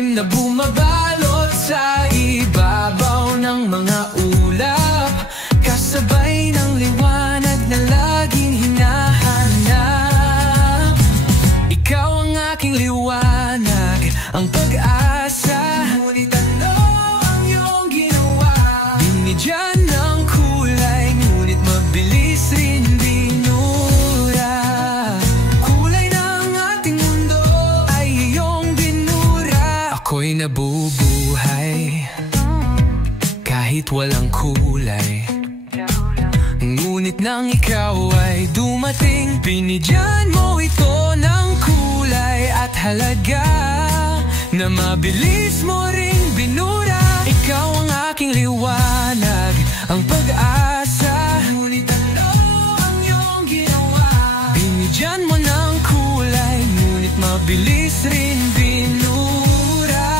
itim na bumabalot sa ibabaw ng mga ulap, kasabay ng liwanag na laging hinahanap. Ikaw ang aking liwanag, ang pag-asa, ngunit ano ang iyong ginawa? Binigyan ng kulay, ngunit mabilis rin binura. Kulay ng ating mundo ay iyong binura. Ako'y nabubuhay kahit walang kulay, ngunit nang ikaw ay dumating, binigyan mo ito ng kulay at halaga na mabilis mo ring binura. Ikaw ang aking liwanag, ang pag-asa, ngunit ano ang iyong ginawa? Binigyan mo ng kulay, ngunit mabilis rin binura.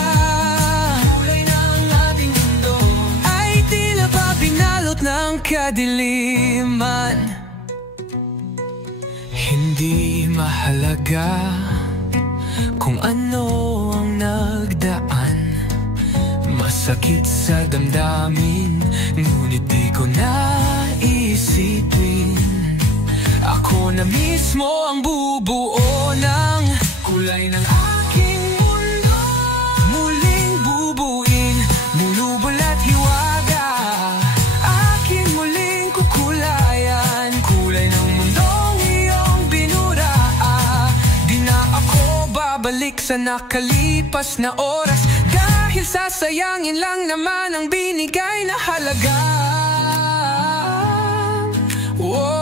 Kulay ng ating mundo ay tila ba binalot ng kadiliman. Hindi mahalaga kung ano ang nagdaan, masakit sa damdamin, ngunit di ko naisipin. Ako na mismo ang bubuo ng kulay ng aking mundo. Muling bubuin, mulubol at hiwaga, aking muling kukulayan. Kulay ng mundong iyong binura. Di na ako babalik sa nakalipas na oras, dahil sasayangin lang naman ang binigay na halaga. Oh.